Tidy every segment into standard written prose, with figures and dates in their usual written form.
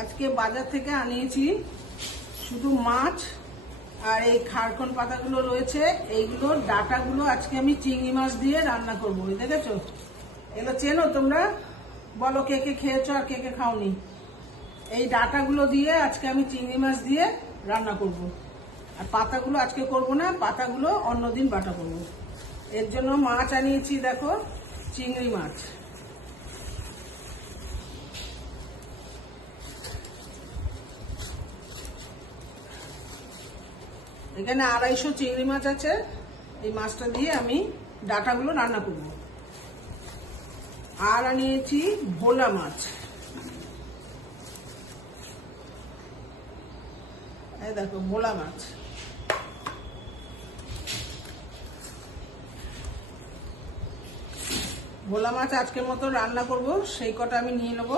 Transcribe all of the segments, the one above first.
আজকে বাজার থেকে আনিয়েছি শুধু মাছ আর এই খারকন পাতাগুলো রয়েছে, এইগুলোর ডাটাগুলো আজকে আমি চিংড়ি মাছ দিয়ে রান্না করবো। দেখেছো, এগুলো চেনো তোমরা? বলো কে কে খেয়েছো আর কে কে খাওনি। এই ডাটাগুলো দিয়ে আজকে আমি চিংড়ি মাছ দিয়ে রান্না করব। আর পাতাগুলো আজকে করব না, পাতাগুলো অন্যদিন বাটা করব। এর জন্য মাছ আনিয়েছি, দেখো চিংড়ি মাছ। এখানে 250 চিংড়ি মাছ আছে। এই মাছটা দিয়ে আমি ডাটাগুলো রান্না করব। আর আনিয়েছি ভোলা মাছ। এই দেখো ভোলা মাছ। ভোলা মাছ আজকের মতো রান্না করব, সেই কটা আমি নিয়ে নেব।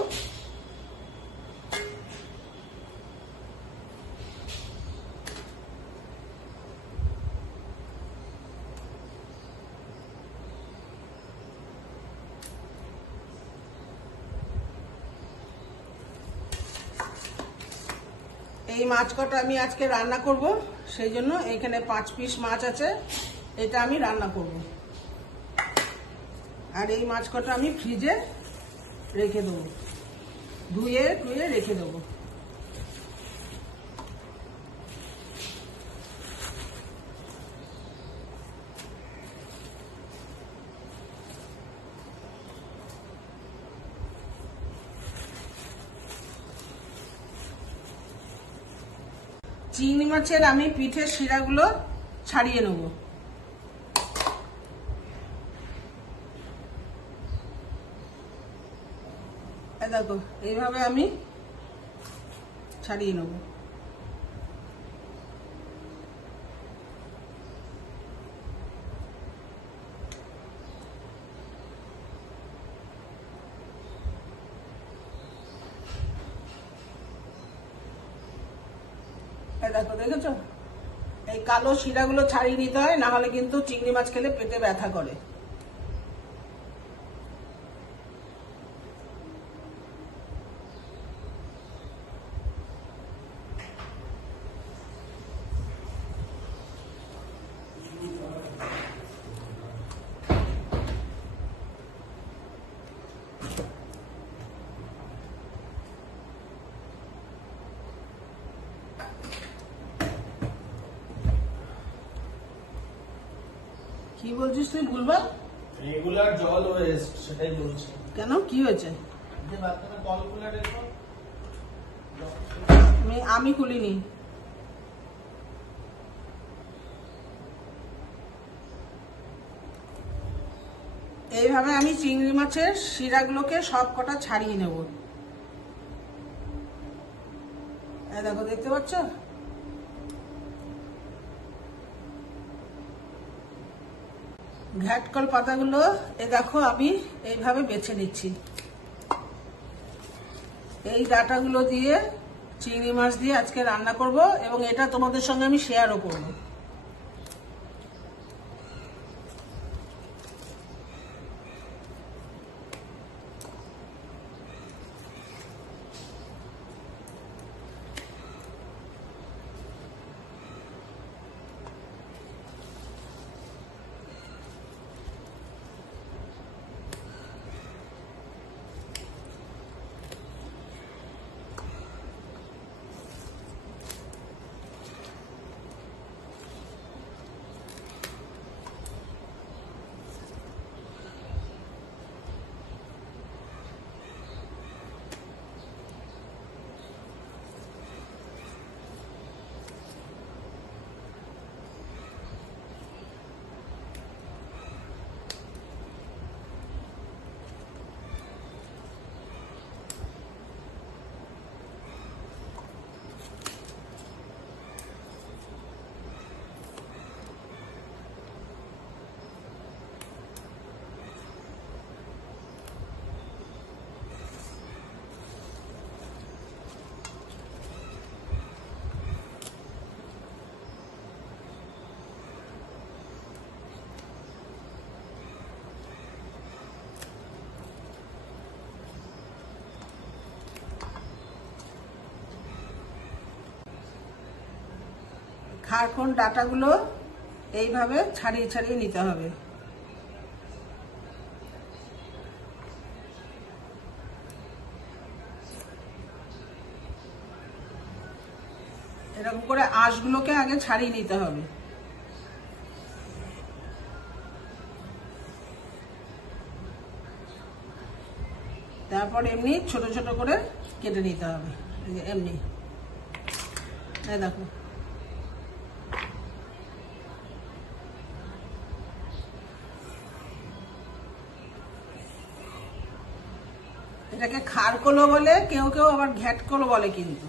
এই মাছ কটা আমি আজকে রান্না করব, সেই জন্য এখানে 5 পিস মাছ আছে, এটা আমি রান্না করব। আর এই মাছ কটা আমি ফ্রিজে রেখে দেবো, ধুয়ে রেখে দেবো। চিংড়ি মাছের আমি পিঠের শিরাগুলো ছাড়িয়ে নেব। দেখো এইভাবে আমি ছাড়িয়ে নেব। দেখো, দেখেছো? এই কালো শিরাগুলো ছাড়িয়ে নিতে হয়, না হলে কিন্তু চিংড়ি মাছ খেলে পেটে ব্যথা করে। কি বলছিস তুই? ভুলবা রেগুলার জল ওয়েস্ট, সেটাই বলছি। কেন, কি হয়েছে? যে বাথরুমে কল খুলে রেখো। আমি খুলিনি। এইভাবে আমি চিংড়ি মাছের শিরাগুলোকে সব কটা ছাড়িয়ে নেব। এই দেখো, দেখতে পাচ্ছ? ঘ্যাটকল পাতাগুলো এ দেখো আমি এইভাবে বেছে নিচ্ছি। এই ডাটাগুলো দিয়ে চিংড়ি মাছ দিয়ে আজকে রান্না করব, এবং এটা তোমাদের সঙ্গে আমি শেয়ারও করব। খারকোল ডাটাগুলো এইভাবে ছাড়িয়ে ছাড়িয়ে নিতে হবে। এরকম করে আঁশগুলোকে আগে ছাড়িয়ে নিতে হবে। তারপর এমনি ছোট ছোট করে কেটে নিতে হবে, এমনি। এই দেখো, এটাকে খারকোলও বলে, কেউ কেউ আবার ঘ্যাটকোলও বলে কিন্তু।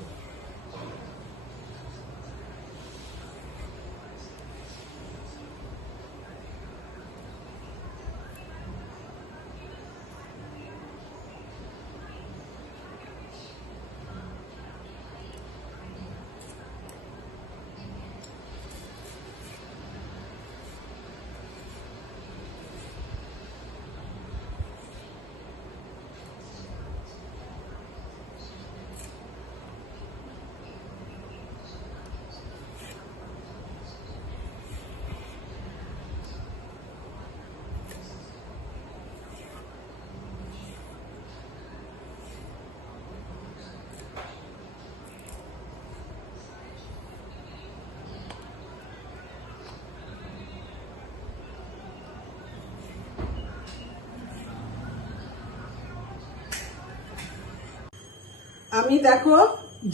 আমি দেখো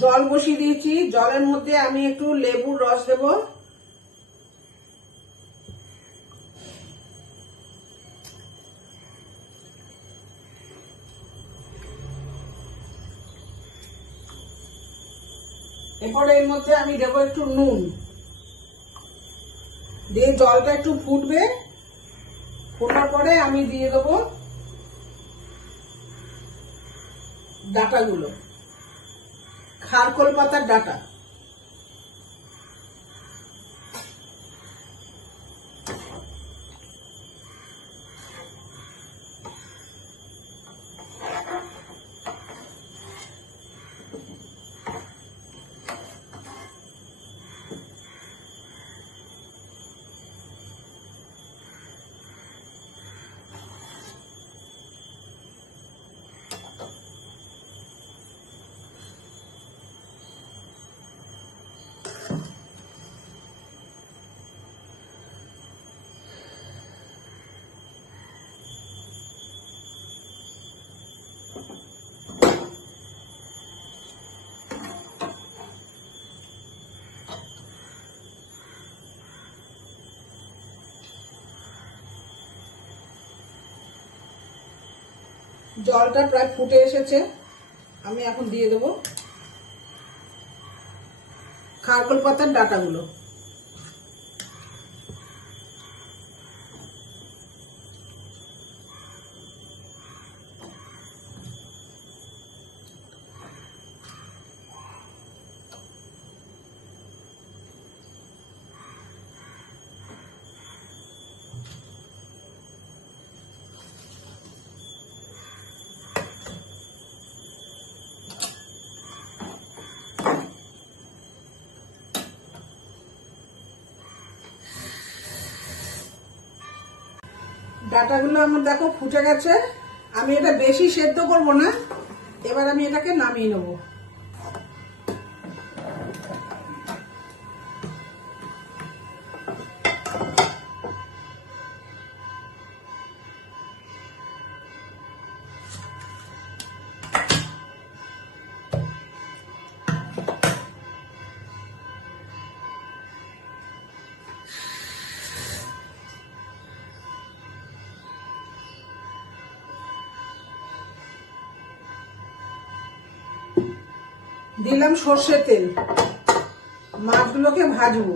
জল বসিয়ে দিয়েছি, জলের মধ্যে আমি একটু লেবুর রস দেব। এরপরে এর মধ্যে আমি দেবো একটু নুন দিয়ে, জলটা একটু ফুটবে, ফোটার পরে আমি দিয়ে দেবো ডাটাগুলো, খারকোল পাতার ডাটা। জলটা প্রায় ফুটে এসেছে, আমি এখন দিয়ে দেবো খারকোল পাতার ডাটাগুলো। ডাটাগুলো আমার দেখো ফুটে গেছে, আমি এটা বেশি সেদ্ধ করব না, এবার আমি এটাকে নামিয়ে নেব। দিলাম সর্ষের তেল, মাছগুলোকে ভাজবো।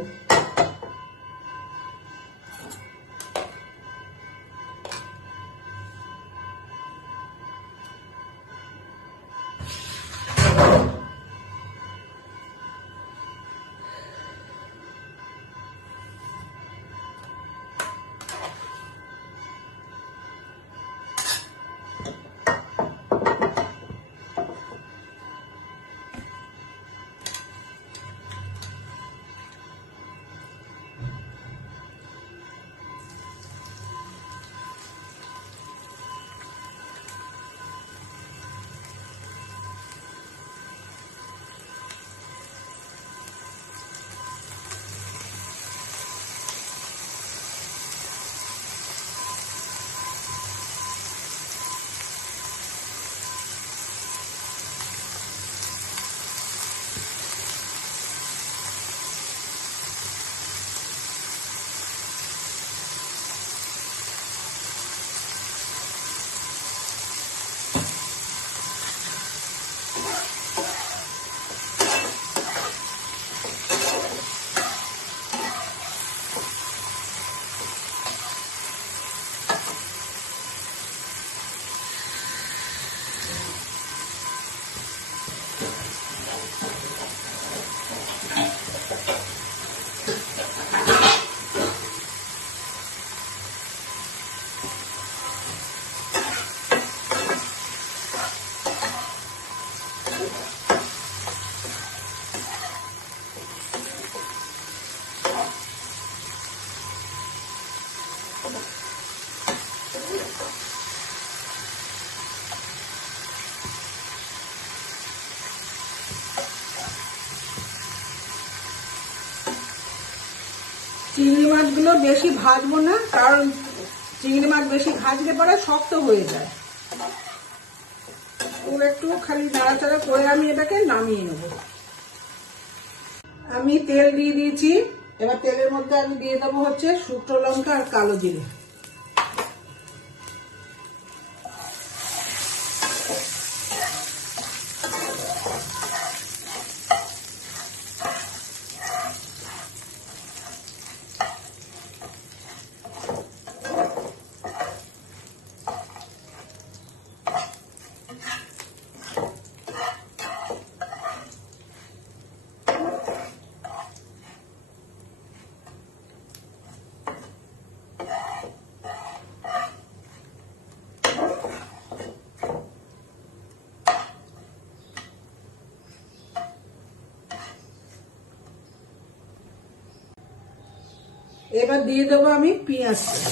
চিংড়ি মাছগুলো বেশি ভাজবো না, কারণ চিংড়ি মাছ বেশি ভাজলে পরে শক্ত হয়ে যায়। একটু খালি নাড়াচাড়া করে আমি এটাকে নামিয়ে নেব। আমি তেল দিয়ে দিয়েছি। এবার তেলের মধ্যে আমি দিয়ে দেবো হচ্ছে শুকনো লঙ্কা আর কালো জিরে। এবার দিয়ে দেবো আমি পেঁয়াজটা।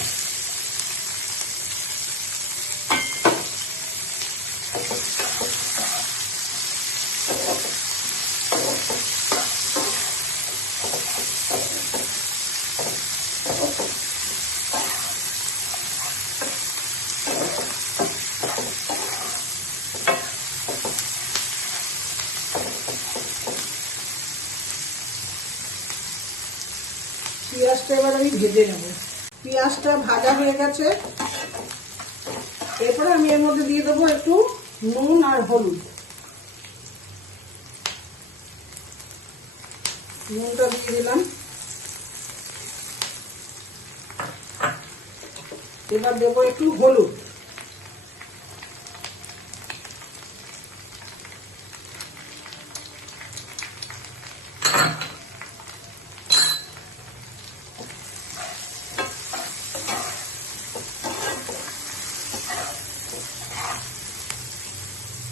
পেঁয়াজটা এবার আমি ভেজে নেব। পেঁয়াজটা ভাজা হয়ে গেছে। এরপরে আমি এর মধ্যে দিয়ে দেবো একটু নুন আর হলুদ। নুনটা দিয়ে দিলাম। এবার দেবো একটু হলুদ।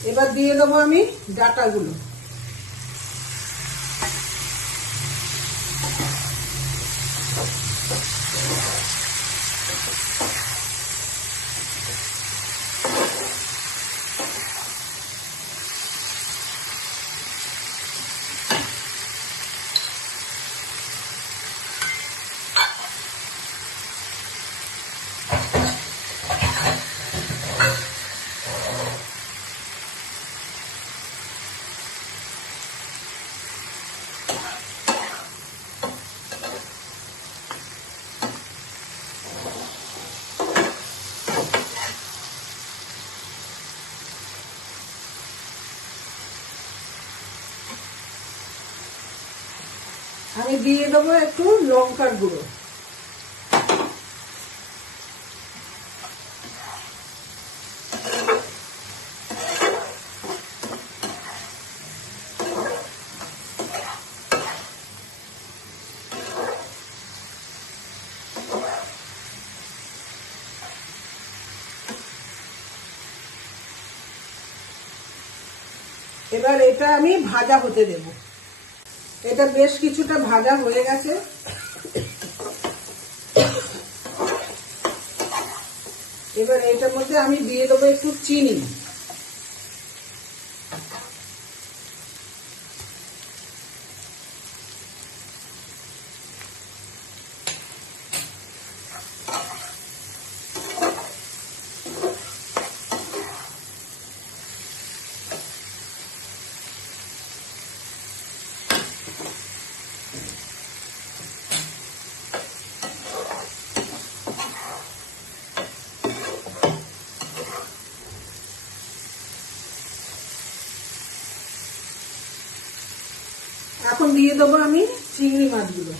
এবার দিয়ে দেবো আমি ডাঁটাগুলো। আমি দিয়ে দেবো একটু লঙ্কার গুঁড়ো। এবার এটা আমি ভাজা হতে দেব। এটা বেশ কিছুটা ভাজা হয়ে গেছে। এবার এটার মধ্যে আমি দিয়ে দেবো একটু চিনি। এখন দিয়ে দেবো আমি চিংড়ি মাছগুলো।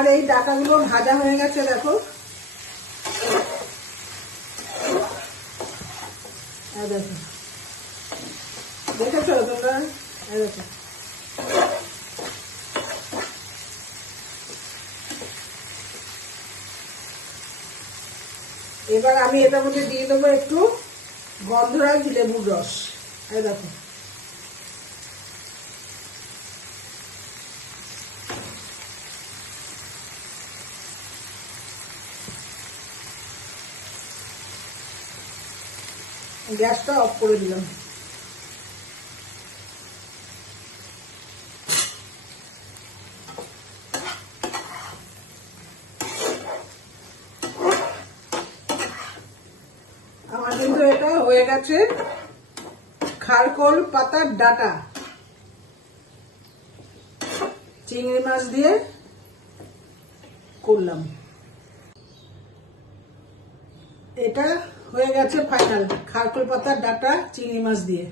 আমার এই ডাটাগুলো ভাজা হয়ে গেছে, দেখো। দেখো, দেখেছো তোমরা? দেখো, এবার আমি এটার মধ্যে দিয়ে দেবো একটু গন্ধরাজ লেবুর রস। দেখো, গ্যাসটা অফ করে দিলাম। আমার কিন্তু এটা হয়ে গেছে খারকোল পাতার ডাটা চিংড়ি মাছ দিয়ে করলাম। এটা হয়ে গেছে ফাইনাল খারকোল পাতার ডাটা চিংড়ি মাছ দিয়ে।